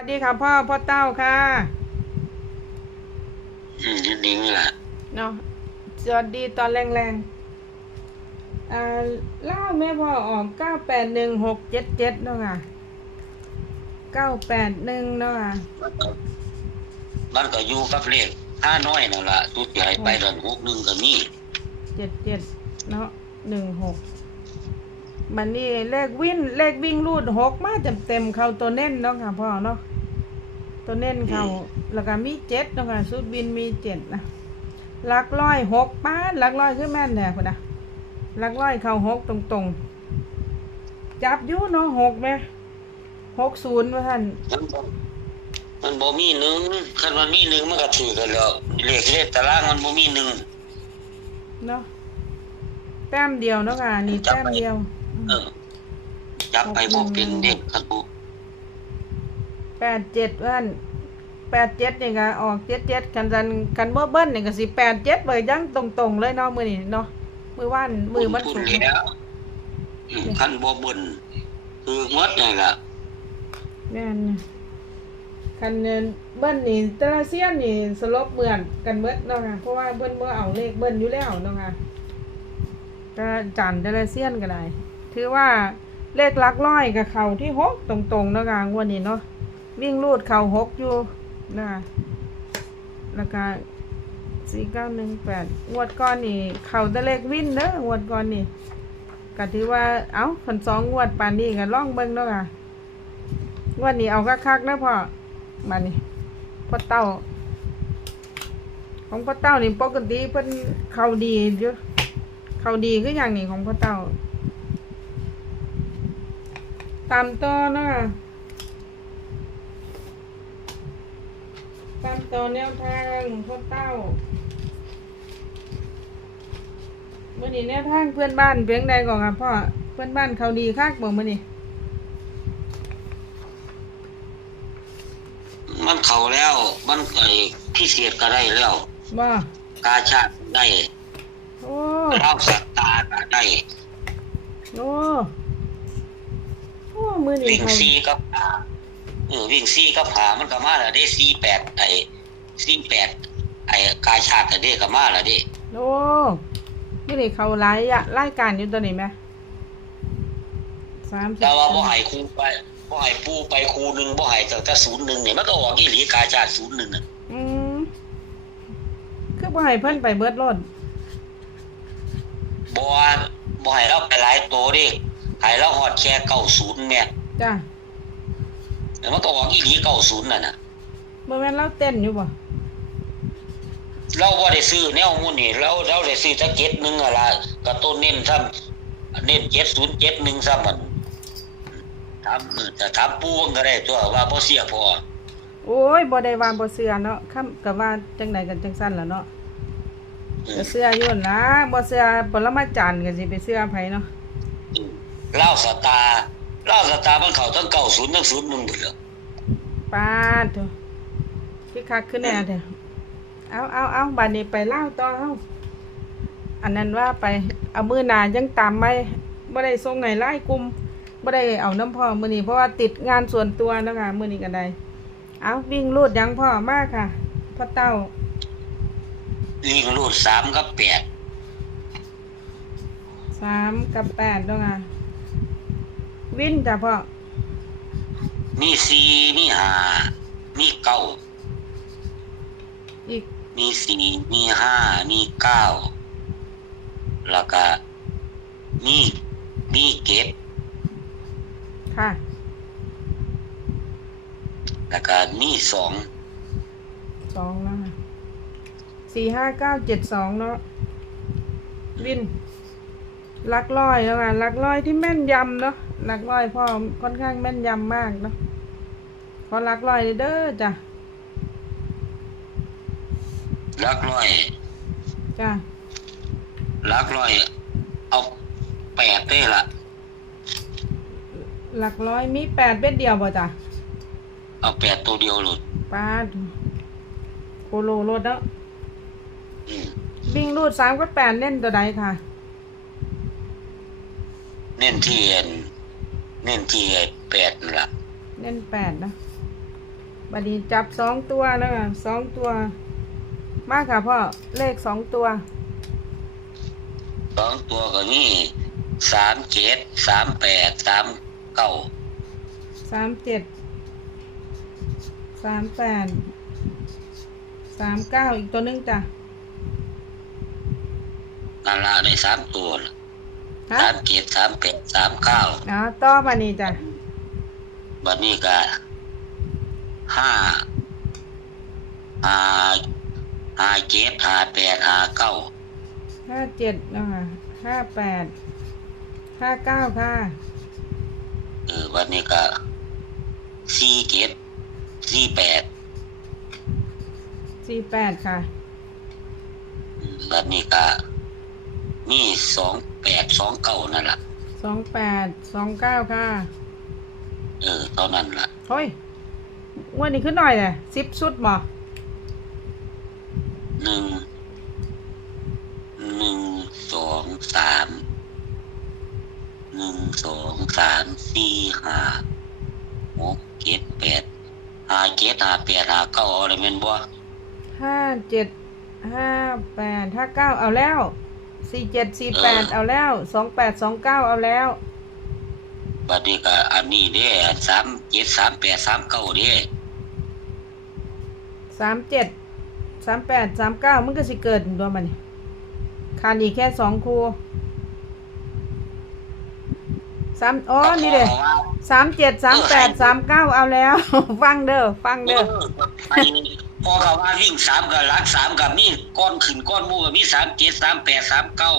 สวัสดีค่ะพ่อพ่อเต้าค่ะอืมนิ่งๆล่ะเนาะสวัสดีตอนแรงๆอ่าเล่าแม่พ่อออกเก้าแปดหนึ่งหกเจ็ดเจ็ดเนาะค่ะเก้าแปดหนึ่งเนาะค่ะมันก็มันก็อยู่กับเลขห้าน้อยนั่นล่ะสุดใหญ่ไปเดือนหกหนึ่งก็มีเจ็ดเจ็ดเนาะหนึ่งหกมันนี่เลขวิ่งเลขวิ่งรูดหกมาเต็มเต็มๆเข้าตัวเน้นเนาะค่ะพ่อเนาะ ตัวเน้นเข้าแล้วก็มีเจ็ดเนาะค่ะชุดวินมีเจ็ดนะหลักร้อยหกป้านหลักร้อยคือแม่นแน่คนนะหลักร้อยเข้าหกตรงๆ จับอยู่เนาะหกไหมหกศูนย์ว่าท่านมันบ่มันบ่มีหนึ่งคันมันมีหนึ่งมันก็ถือกันแล้วเลขเลขตารางมันบ่มีหนึ่งเนาะแต้มเดียวเนาะค่ะนี่จับแต้มไปเดียวเออจับไปบ่เป็นเด็กคันบ่ แปดเจ็ดว่าท่านแปดเจ็ดนี่ก็ออกเจ็ดเจ็ดกันจันกันเมื่อเบิ้ลนี่ก็สิแปดเจ็ดเบยยังตรงๆเลยเนาะมือนี่เนาะมือว่านมือมันพูสูดงแล้วอืมคันบ่เบิ่นคือหมดนี่ล่ะแม่นคันเงินเบิ้ลนี่แตละเซียนนี่สลบเหมือนกันเบิดเนาะค่ะเพราะว่าเบิ้ลเมื่อเอาเลขเบิ้ลอยู่แล้วเนาะค่ะก็จันแต่ละเซียนก็ได้ถือว่าเลขหลักร้อยกับเข่าที่หกตรงๆเนาะค่ะงวันนี้เนาะ วิ่งรูดเข่าหกอยู่นะคะแล้วก็สี่เก้าหนึ่งแปดงวดก่อนนี่เข่าต่เลขวิ่นเด้องวดก่อนนี่ก็ถือว่าเอ้าคนสองงวดปานนี้ก็ล่องเบิ่งเนาะค่ะงวันนี้เอาคักๆนะพ่อมานี่พ่อเต้า ของพ่อเต้านี่ปกติเพิ่นเข่าดีอยู่เข่าดีคืออย่างนี้ของพ่อเต้าตามต่อเนาะ ตามต่อแนวทางพ่อเต้ามื่อนี้แนวทางเพื่อนบ้านเพียงใดก่อนครับพ่อเพื่อนบ้านเขาดีคักบอกมื่อนี้มันเข้าแล้วมันไอ้พิเศษก็ได้แล้วบ่กาชาติได้โอ้เล่าสัตตาก็ได้โอ้โอ้มือนี่วิ่งเขา ซีกับหา เออวิ่งซีกับหามันก็มาแล้วเด้ซีแปดไอ้ซีแปดไอ้กายชาติเด้ก็มาแล้วเด้โอ้มือนี่เขาไล่อะไล่การอยู่ตัวนี้ไหมสามสิบแต่ว่าบ่ให้ครูไปบ่ให้ปูไปครูหนึงบ่ให้ตั้งแต่ศูนย์หนึ่งเนี่ยมันก็ออกอีหลีกายชาติศูนย์หนึ่งน่ะอืมคือบ่ให้เพิ่นไปเบิดรถบ่ว่าบ่ให้เราไปหลายโตเด้ให้เราฮอดแค่เก้าศูนย์แม่จ้ะ แต่มันก็ออกอีหลีเก้าศูนย์น่ะนะเมื่อแม่นเราเต้นอยู่บ่เราบ่ได้ซื้อแนวหมู่นี่เราเราได้ซื้อจักเจ็ดหนึงอะล่ะก็ต้นเน้นซ้ำเน้น7071ซ้ำมันถามเออแต่ถามปู่มันก็ได้ตัวว่าบ่เสียพอโอ้ยบ่ได้วางบ่เสื้อเนาะค้ำก็ว่าจังไดกันจังซั่นล่ะเนาะอืก็มเสื้ออยู่นั่นนะบ่เสื้อปรมาจารย์ก็สิไปเสื้อไผเนาะ เล่าสตาร์เล่าสตาร์มันเข้าทั้ง90ทั้ง01หมดแล้วปาดโถคือคักคือแน่แท้เอาเอาเอาบัดนี้ไปเล่าต่อเฮาอันนั้นว่าไปเอามือหน้ายังตามไปบ่ได้ส่งให้ไลน์กลุ่มบ่ได้เอาน้ำพ่อมื้อนี้เพราะว่าติดงานส่วนตัวเนาะคะมื้อนี้ก็ได้เอาวิ่งรูดยังพ่อมากค่ะพ่อเต้าลิงรูด3กับ8สามกับแปดเนาะค่ะ วินจ้ะพ่อ มีสี่มีห้ามีเก้าอีกมีสี่มีห้ามีเก้าแล้วก็มีมีเก็บค่ะ แล้วก็มีสองสองแล้วค่ะสี่ห้าเก้าเจ็ดสองเนาะวินห ลักร้อยแล้วค่ะหลักร้อยที่แม่นยำเนาะหลักร้อยพ่อค่อนข้างแม่นยำมากเนาะขอหลักร้อยเด้อจ้ะลักร้อยจ้ะลักร้อยเอาแปดได้ละหลักร้อยมีแปดเป็นเดียวบ่จ้ะเอาแปดตัวเดียวหลุดปาดโคโลรถเนาะอืมวิ่งรูดสามกับแปดเน้นตัวใดค่ะ เน้นที่อันเน้นที่ไอ้แปดนั่นละเน้นแปดนะบัดนี้จับสองตัวแล้วค่ะสองตัว มาค่ะพ่อ เลขสองตัว สองตัวก็มีสามเจ็ดสามแปดสามเก้าสามเจ็ด สามแปด สามเก้าอีกตัวหนึงจ้ะ นั่นละได้สามตัวน่ะ ฮะสามเจ็ดสามแปดสามเก้าอ๋อต่อมานี่จ้ะบัดนี้ก็ห้าห้าห้าเจ็ดห้าแปดห้าเก้าห้าเจ็ดนะคะห้าแปดห้าเก้าค่ะเออบัดนี้ก็สี่เจ็ดสี่แปดสี่แปดค่ะอืมบัดนี้ก็มีสอง แปดสองเก้านั่นละสองแปดสองเก้าค่ะเออเท่านั้นละเฮ้ยงวันนี้ขึ้นหน่อยเลยสิบชุดบ่หนึ่งหนึ่งสองสามหนึ่งสองสามสี่ห้าหกเจ็ดแปดห้าเจ็ดห้าแปดห้าเก้าเอาอะไรแม่นบ่ห้าเจ็ดห้าแปดห้าเก้าเอาแล้ว สี่เจ็ดสี่แปดเอาแล้วสองแปดสองเก้าเอาแล้วบัดนี้ก็อันนี้เด้อันสามเจ็ดสามแปดสามเก้าเด้สามเจ็ดสามแปดสามเก้ามันก็สิเกิดตัวมันนี่ขาดอีกแค่สองครูสามอ๋อนี่เด้พราะว่าสามเจ็ดสามแปดสามเก้าเอาแล้ว ฟังเด้อฟังเอเด้ออไอ้ พอเขาว่าวิ่งสามกับลักสามกับมีก้อนขึ้นก้อนหมูกับมีสามเจ็ดสามแปดสามเก้า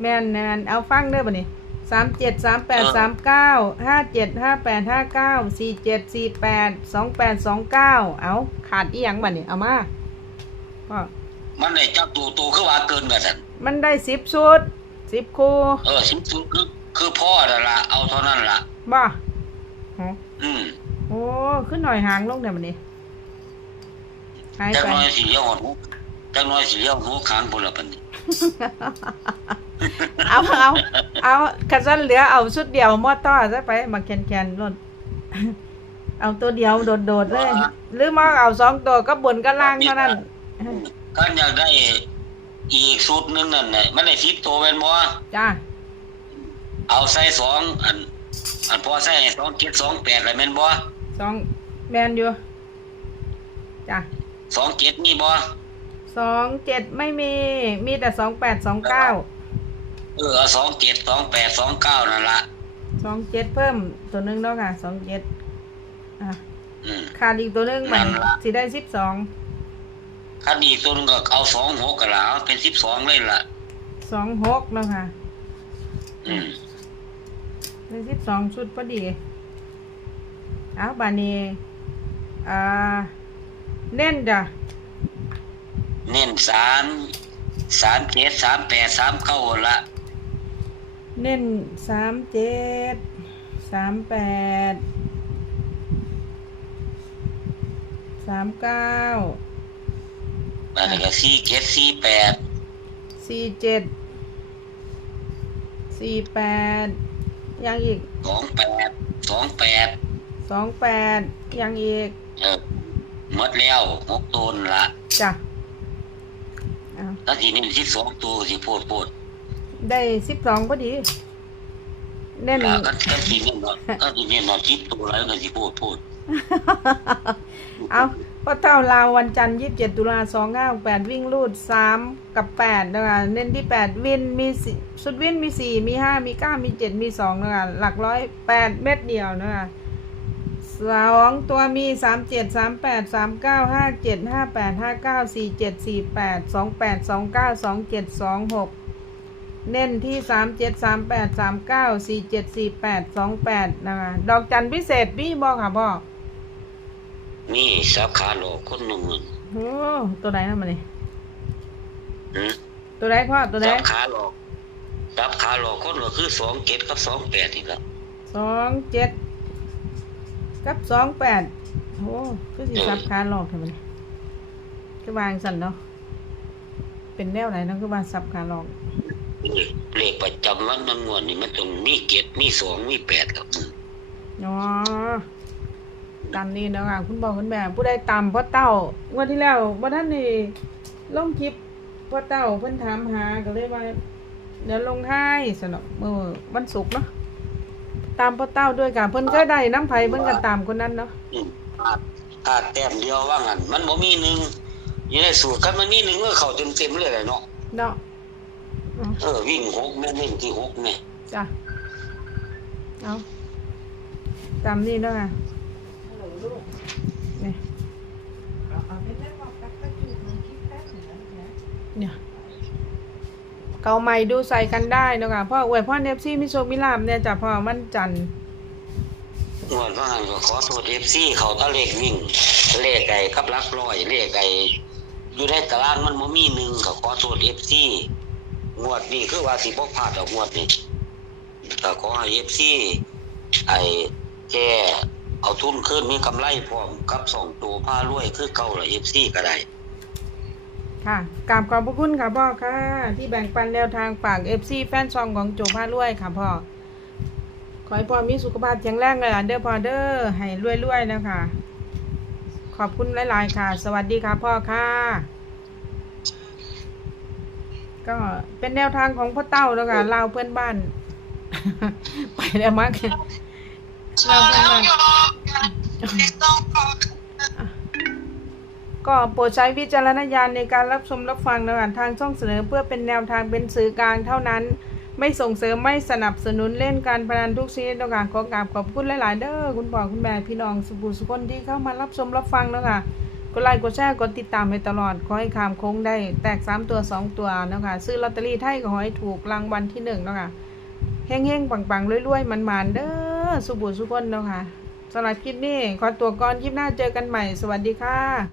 แม่นแม่นเอาฟังเด้อบัดนี้สามเจ็ดสามแปดเออสามเก้าห้าเจ็ดห้าแปดห้าเก้าสี่เจ็ดสี่แปดสองแปดสองเก้าเอาขาดอีหยังบัดนี้เอามาพ่อมันได้จับตัวโตคือว่าเกินกันสันมันได้สิบชุดสิบคู่ เออสิบสุดคือคือพ่อนั่นละเอาเท่านั้นละบ่ฮะอืมโอ้ขึ้นหน่อยหางลงเดี๋ยวบัดนี้ หายจักไปหน้อยสิเลี้ยวหนูจักหน้อยสิเลี้ยวหนูขางพุ่นละปันนี้เอาเอาเอาคันซันเหลือเอาชุดเดียวมอต้อซะไปมาแคนแคนๆรถเอาตัวเดียวโดดๆเลย หรือมาเอาสองตัวก็บนก็ล่างเท่านั้น กันอยากได้อีกสูตรหนึงนั่นน่ะมันได้สิบตัวเป็นบ่จ้าเอาใส่สองอัน อันพอใส่สองเจ็ดสองแปดอะไรแม่นบ่สองแมนอยู่ จ้ะ สองเจ็ดมีบ่สองเจ็ดไม่มี มีแต่สองแปดสองเก้าเออเอาสองเจ็ดสองแปดสองเก้านั่นละสองเจ็ดเพิ่มตัวหนึงแล้วค่ะสองเจ็ดอะอืม ขาดอีกตัวหนึงมันนั่นล่ะ สิได้สิบสองคันอีกตัวหนึงก็เอาสองหกกันละเอาเป็นสิบสองเลยล่ะ สองหกแล้วค่ะอืม ได้สิบสองชุดพอดี เอาบานี้อ่า เน่นจ้ะเน้นสามสามเจ็ดสามแปดสามเก้าละเน่นสามเจ็ดสามแปดสามเก้าอันนี้ก็สี่เจ็ดสี่แปดสี่เจ็ดสี่แปดยังอีกสองแปดสองแปดสองแปดยังอีกเออ หมดแล้วหกตัวนั่นละจ้ะเอาแล้วทีนี้สิบสองตัวสิพูดพูดได้สิบสองพอดีเน่น แล้วก็ ก็ทีนี้เนาะก็ทีนี้เนาะสิบตัวแล้วก็สิพูดพูดเอาก็เท่าเราววันจันทร์ยี่สิบเจ็ดตุลาสองเก้าแปดวิ่งรูดสามกับแปดนะคะเน้นที่แปดวินมีสี่สุดวินมีสี่มีห้ามีเก้ามีเจ็ดมีสองนะคะหลักร้อยแปดเม็ดเดียวนะคะ สองตัวมีสามเจ็ดสามแปดสามเก้าห้าเจ็ดห้าแปดห้าเก้าสี่เจ็ดสี่แปดสองแปดสองเก้าสองเจ็ดสองหกเน้นที่สามเจ็ดสามแปดสามเก้าสี่เจ็ดสี่แปดสองแปดนะคะดอกจันพิเศษพี่บอกค่ะพ่อนี่สับขาหลอกคนหนึ่งโอ้ตัวไหนนะมันนี่หืมตัวไหนพ่อตัวไหนสับขาหลอกสับขาหลอกคนก็คือสองเจ็ดกับสองแปดนี่ครับสองเจ็ด กับสองแปดโอ้คือสิซับคานหลอกทำไมนี่คือวางสั่นเนาะเป็นแนวไหนเนาะคือวางซับคานหลอกเลขประจำวันมันงวดนี่มันต้องมีเจ็ดมีสองมีแปดครับอ๋อตามนี้เนาะค่ะคุณพ่อคุณแม่ผู้ใดตามพ่อเต้างวันที่แล้ววันนั้นนี่ลงคลิปพ่อเต้าเพิ่นถามหาก็เลยว่าเดี๋ยวลงให้สนอกมื่อวันศุกร์เนาะ ตามพ่อเต้าด้วยกันเพิ่นเคยได้น้ำไผเพิ่นก็ตามคนนั้นเนาะอืมขาดขาดแต้มเดียวว่างั้นมันบ่มีหนึ่งอยู่ในสูตรคันมันมีหนึ่งก็เข้าเต็มๆเลยแหละเนาะเนาะเอาเออวิ่งหกแม่นเล่นที่หกแม่จ้ะเอาตามนี้เนาะค่ะ ฮัลโหลลูก นี่ เอาเอาไปเล่นบอกกับกระจุกมันคิดแป๊บหนึ่งนะนะ เนี่ย เกาใหม่ดูใส่กันได้เนาะค่ะพ่ออวยพ่อเนฟซี่มิโชคมิลาบเนี่ยจ้ะพ่อมั่นจันทร์งวดว่างั้นก็ขอโทษ FC เขาตะเลขวิ่ง เลขไก่กับหลักร้อยเลขไก่อยู่ในตารางมันบ่มีหนึ่งก็ขอโทษ FC งวดนี้คือว่าสิบ่พลาดดอกงวดนี้ก็ขอให้ FC ไอ้แกเอาทุนขึ้นมีกำไรพร้อมกับสองตัวพารวยคือเก่าละ FC ก็ได้ ค่ะกราบขอบพระคุณค่ะพ่อค่ะ ที่แบ่งปันแนวทางฝากเอฟซีแฟนซองของโจพารวยค่ะพ่อ ขอให้พ่อมีสุขภาพแข็งแรงเลยล่ะเด้อพ่อเด้อให้รวยๆนะคะ ขอบคุณหลายๆค่ะ สวัสดีค่ะพ่อค่ะ ก็เป็นแนวทางของพ่อเต้าแล้วค่ะลาวเพื่อนบ้าน ไปแล้วมั้งลาวเพื่อนบ้าน ก็โปรดใช้วิจารณญาณในการรับชมรับฟังนะคะทางช่องเสนอ เพื่อเป็นแนวทางเป็นสื่อกลางเท่านั้น ไม่ส่งเสริมไม่สนับสนุนเล่นการพนันทุกชนิดนะคะขอกราบขอบคุณหลาย ๆ เด้อคุณพ่อคุณแม่พี่น้องสุภูสุคนที่เข้ามารับชมรับฟังนะคะกดไลค์กดแชร์กดติดตามให้ตลอด ขอให้ขามโค้งได้ แตก 3 ตัว 2 ตัวนะคะซื้อลอตเตอรี่ไทยก็ขอให้ถูกรางวัลที่หนึ่งนะคะเฮงๆ ปังๆรวยๆมันๆเด้อสุภูสุคนนะคะสำหรับคลิปนี้ขอตัวก่อนคลิปหน้าเจอกันใหม่ สวัสดีค่ะ